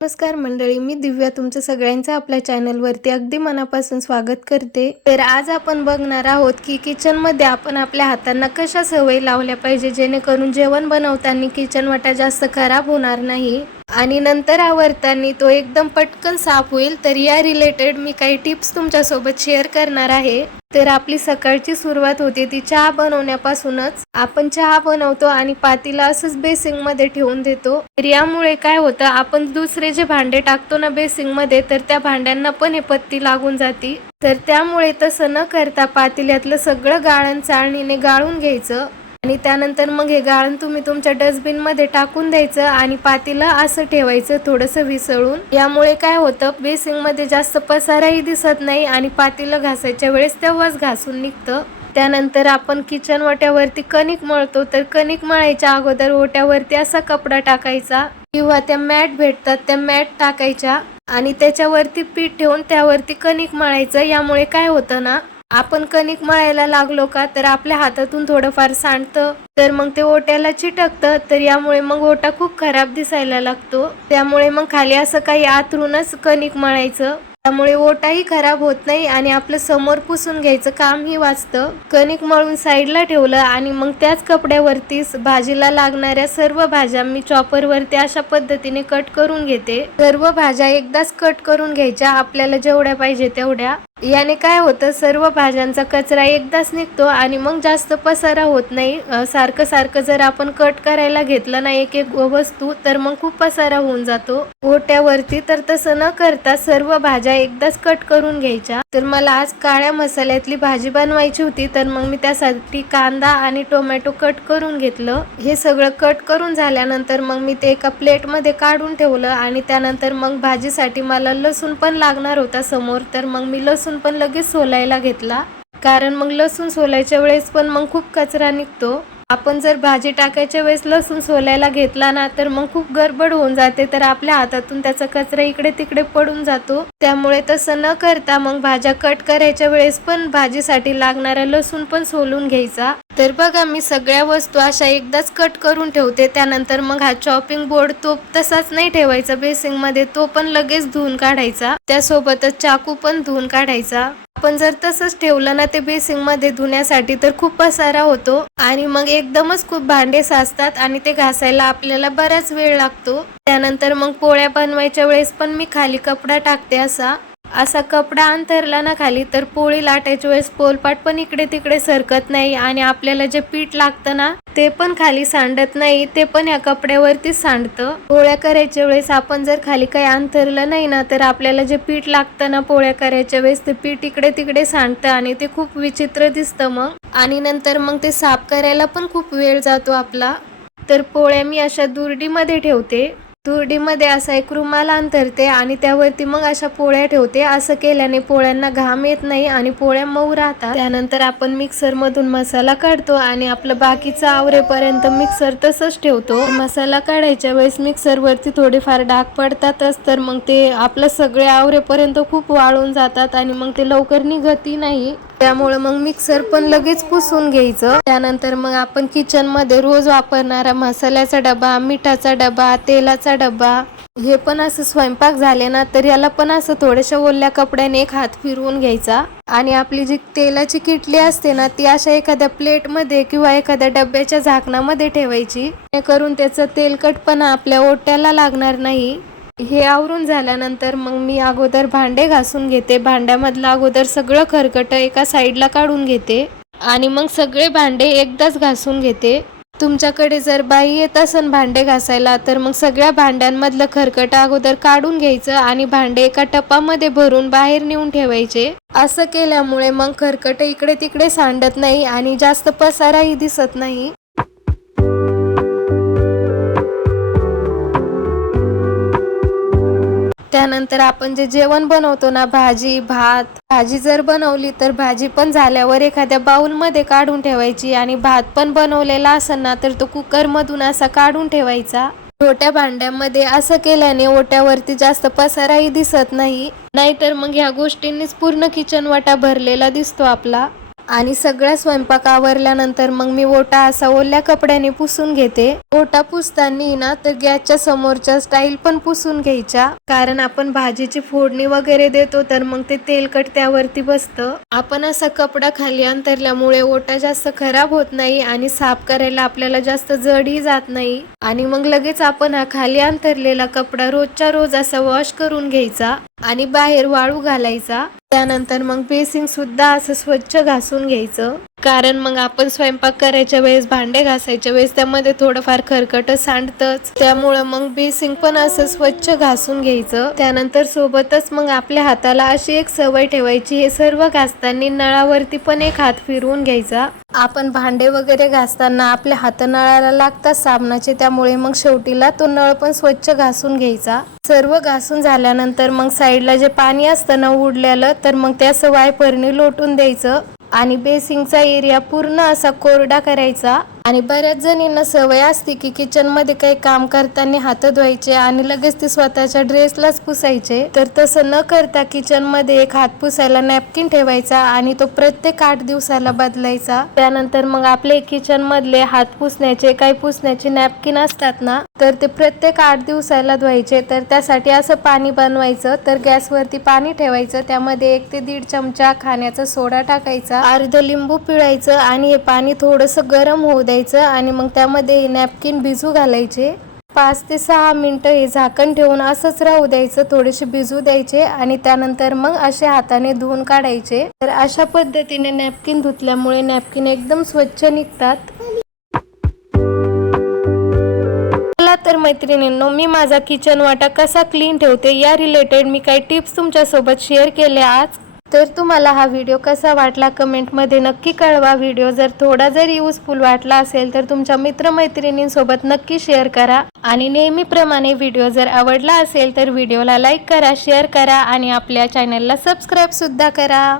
नमस्कार मंडळी, मी दिव्या तुमचं सगळ्यांचं आपल्या चॅनलवरती अगदी मनापासून स्वागत करते। तर आज आपण बघणार आहोत की किचनमध्ये आपण आपल्या हातांना कशा सवयी लावल्या पाहिजे जेणेकरून जेवण बनवताना किचन वाटा जास्त खराब होणार नाही आणि नंतर आवरताना तो एकदम पटकन साफ होईल। तर या रिलेटेड मी काही टिप्स तुमच्यासोबत शेअर करणार आहे। तर आपली सकाळची सुरुवात होते ती चहा बनवण्यापासूनच। आपण चहा बनवतो आणि पातीला असंच बेसिंग मध्ये ठेवून देतो। तर यामुळे काय होतं, आपण दुसरे जे भांडे टाकतो ना बेसिंग मध्ये, तर त्या भांड्यांना पण हे पत्ती लागून जाती। तर त्यामुळे तसं न करता पातेल्यातलं सगळं गाळण चाळणीने गाळून घ्यायचं आणि त्यानंतर मग हे गाळण तुम्ही तुमच्या डस्टबिन मध्ये टाकून द्यायचं आणि पातेलं असं ठेवायचं थोडंसं विसळून। यामुळे काय होतं, बेसिंग मध्ये जास्त पसाराही दिसत नाही आणि पातेलं घासायच्या वेळेस तेव्हाच घासून निघतं। त्यानंतर आपण किचन ओट्यावरती कणिक मळतो, तर कणिक मळायच्या अगोदर ओट्यावरती असा कपडा टाकायचा किंवा त्या मॅट भेटतात त्या मॅट टाकायच्या आणि त्याच्यावरती पीठ ठेवून त्यावरती कणिक मळायचं। यामुळे काय होतं ना, आपण कणिक मळायला लागलो का तर आपल्या हातातून थोडंफार सांडतं, तर मग ते ओट्याला चिटकतं। तर यामुळे मग ओटा खूप खराब दिसायला लागतो। त्यामुळे मग खाली असं काही आतरूनच कणिक मळायचं, त्यामुळे ओटाही खराब होत नाही आणि आपलं समोर पुसून घ्यायचं कामही वाचतं। कणिक मळून साईडला ठेवलं आणि मग त्याच कपड्यावरती भाजीला लागणाऱ्या सर्व भाज्या मी चॉपरवरती अशा पद्धतीने कट करून घेते। सर्व भाज्या एकदाच कट करून घ्यायच्या, आपल्याला जेवढ्या पाहिजे तेवढ्या। याने काय होतं, सर्व भाज्यांचा कचरा एकदाच निघतो आणि मग जास्त पसारा होत नाही। सारखं सारखं जर आपण कट करायला घेतलं ना एक एक वस्तू, तर मग खूप पसारा होऊन जातो ओट्यावरती। तर तसं न करता सर्व भाज्या एकदाच कट करून घ्यायच्या। तर मला आज काळ्या मसाल्यातली भाजी बनवायची होती, तर मग मी त्यासाठी कांदा आणि टोमॅटो कट करून घेतलं। हे सगळं कट करून झाल्यानंतर मग मी ते एका प्लेट मध्ये काढून ठेवलं आणि त्यानंतर मग भाजीसाठी मला लसूण पण लागणार होता समोर, तर मग मी लसूण पण लगेच सोलायला घेतला, कारण मग लसूण सोलायच्या वेळेस पण मग खूप कचरा निघतो। आपण जर भाजी टाकायच्या वेळेस लसूण सोलायला घेतला ना, तर मग खूप गडबड होऊन जाते, तर आपल्या हातातून त्याचा कचरा इकडे तिकडे पडून जातो। त्यामुळे तसं न करता मग भाज्या कट करायच्या वेळेस पण भाजीसाठी लागणारा लसूण पण सोलून घ्यायचा। तर बघा, मी सगळ्या वस्तू अशा एकदाच कट करून ठेवते। त्यानंतर मग हा चॉपिंग बोर्ड तो तसाच नाही ठेवायचा बेसिंग मध्ये, तो पण लगेच धुवून काढायचा, त्यासोबतच चाकू पण धुवून काढायचा। आपण जर तसंच ठेवलं ना ते बेसिंग मध्ये धुण्यासाठी, तर खूप पसारा होतो आणि मग एकदमच खूप भांडे साचतात आणि ते घासायला आपल्याला बराच वेळ लागतो। त्यानंतर मग पोळ्या बनवायच्या वेळेस पण मी खाली कपडा टाकते, असा कपडा अंथरला ना खाली, तर पोळी लाटायच्या वेळेस पोलपाट पण इकडे तिकडे सरकत नाही आणि आपल्याला जे पीठ लागतं ना ते पण खाली सांडत नाही, ते पण ह्या कपड्यावरतीच सांडतं। पोळ्या करायच्या वेळेस आपण जर खाली काही अंथरलं नाही ना, तर आपल्याला जे पीठ लागतं ना पोळ्या करायच्या वेळेस, ते पीठ इकडे तिकडे सांडतं आणि ते खूप विचित्र दिसतं मग, आणि नंतर मग ते साफ करायला पण खूप वेळ जातो आपला। तर पोळ्या मी अशा दुरडीमध्ये ठेवते, दुरडीमध्ये असा एक रुमाल अंथरते आणि त्यावरती मग अशा पोळ्या ठेवते। असं केल्याने पोळ्यांना घाम येत नाही आणि पोळ्या मऊ राहतात। त्यानंतर आपण मिक्सर मधून मसाला काढतो आणि आपलं बाकीचं आवरेपर्यंत मिक्सर तसंच ठेवतो। मसाला काढायच्या वेळेस मिक्सर वरती थोडेफार डाग पडतातच, तर मग ते आपलं सगळे आवरेपर्यंत खूप वाळून जातात आणि मग ते लवकर निघतही नाही। त्यामुळे मग मिक्सर पण लगेच पुसून घ्यायचं। त्यानंतर मग आपण किचन मध्ये रोज वापरणारा मसाल्याचा डबा, मिठाचा डबा, तेलाचा डबा, हे पण असं स्वयंपाक झाले ना, तर याला पण असं थोड्याशा ओल्या कपड्याने एक हात फिरवून घ्यायचा आणि आपली जी तेलाची किटली असते ना, ती अशा एखाद्या प्लेट मध्ये किंवा एखाद्या डब्याच्या झाकणामध्ये ठेवायची, जेणेकरून त्याचा तेलकटपणा आपल्या ओट्याला लागणार नाही। हे आवरून झाल्यानंतर मग मी अगोदर भांडे घासून घेते। भांड्यामधलं अगोदर सगळं खरकट एका साईडला काढून घेते आणि मग सगळे भांडे एकदाच घासून घेते। तुमच्याकडे जर बाई येत असेल भांडे घासायला, तर मग सगळ्या भांड्यांमधलं खरकट अगोदर काढून घ्यायचं आणि भांडे एका टपामध्ये भरून बाहेर नेऊन ठेवायचे। असं केल्यामुळे मग खरकट इकडे तिकडे सांडत नाही आणि जास्त पसाराही दिसत नाही। त्यानंतर आपण जे जेवण बनवतो ना, भाजी भात, भाजी जर बनवली तर भाजी पण झाल्यावर एखाद्या बाउल मध्ये काढून ठेवायची आणि भात पण बनवलेला असेल ना, तर तो कुकर मधून असा काढून ठेवायचा छोट्या भांड्यामध्ये। असं केल्याने ओट्यावरती जास्त पसाराही दिसत नाही, नाहीतर मग ह्या गोष्टींनीच पूर्ण किचन वाटा भरलेला दिसतो आपला। आणि सगळा स्वयंपाक आवरल्यानंतर मग मी ओटा असा ओल्या कपड्याने पुसून घेते. ओटा पुसताना ना तर गॅसच्या समोरच्या स्टाईल पण पुसून घ्यायच्या, कारण आपण भाजीची फोडणी वगैरे देतो तर मग ते तेलकट त्यावरती बसतं. आपण असा कपडा खाली अंतरल्यामुळे ओटा जास्त खराब होत नाही आणि साफ करायला आपल्याला जास्त जडही जात नाही. आणि मग लगेच आपण हा खाली अंतरलेला कपडा रोजच्या रोज असा वॉश करून घ्यायचा आणि बाहेर वाळू घालायचा. त्यानंतर मग बेसिंग सुद्धा असं स्वच्छ घासून घ्यायचं, कारण मग आपण स्वयंपाक करायच्या वेळेस, भांडे घासायच्या वेळेस त्यामध्ये थोडंफार खरकट सांडतच. त्यामुळं मग बेसिंग पण असं स्वच्छ घासून घ्यायचं. त्यानंतर सोबतच मग आपल्या हाताला अशी एक सवय ठेवायची, हे सर्व घासताना नळावरती पण एक हात फिरवून घ्यायचा. आपण भांडे वगैरे घासताना आपल्या हात नळाला लागतात साबणाचे, त्यामुळे मग शेवटीला तो नळ पण स्वच्छ घासून घ्यायचा. सर्व घासून झाल्यानंतर मग साईडला जे पाणी असतं ना उडलेलं, तर मग ते असं वायपरने लोटून द्यायचं आणि बेसिंगचा एरिया पूर्ण असा कोरडा करायचा. आणि बऱ्याच जणींना सवय असते की किचन मध्ये काही काम करताना हात धुवायचे आणि लगेच ते स्वतःच्या ड्रेसलाच पुसायचे, तर तसं न करता किचन मध्ये एक हात पुसायला नॅपकिन ठेवायचा आणि तो प्रत्येक 8 दिवसाला बदलायचा. त्यानंतर मग आपले किचन मधले हात पुसण्याचे, काही पुसण्याचे नॅपकिन असतात ना, तर ते प्रत्येक 8 दिवसाला धुवायचे. तर त्यासाठी असं पाणी बनवायचं, तर गॅसवरती पाणी ठेवायचं, त्यामध्ये 1 ते 1.5 चमचा खाण्याचा सोडा टाकायचा, अर्ध लिंबू पिळायचं आणि हे पाणी थोडंसं गरम होऊ द्यायचं आणि मग त्यामध्ये नॅपकिन भिजू घालायचे. 5 ते 6 मिनिटं हे झाकण ठेवून असंच राहू द्यायचं, थोडेसे भिजू द्यायचे आणि त्यानंतर मग अशा हाताने धुवून काढायचे. तर अशा पद्धतीने नॅपकिन धुतल्यामुळे नॅपकिन एकदम स्वच्छ निघतात. तर मैत्रिणींनो, मी माझा किचन वाटा कसा क्लीन ठेवते या रिलेटेड मी काही टिप्स तुमच्यासोबत शेअर केले आज. तर तुम्हाला हा व्हिडिओ कसा वाटला कमेंटमध्ये नक्की कळवा. व्हिडिओ जर थोडा जरी युजफुल वाटला असेल तर तुमच्या मित्रमैत्रिणींसोबत नक्की शेअर करा. आणि नेहमीप्रमाणे व्हिडिओ जर आवडला असेल तर व्हिडिओला लाईक करा, शेअर करा आणि आपल्या चॅनलला सबस्क्राईब सुद्धा करा.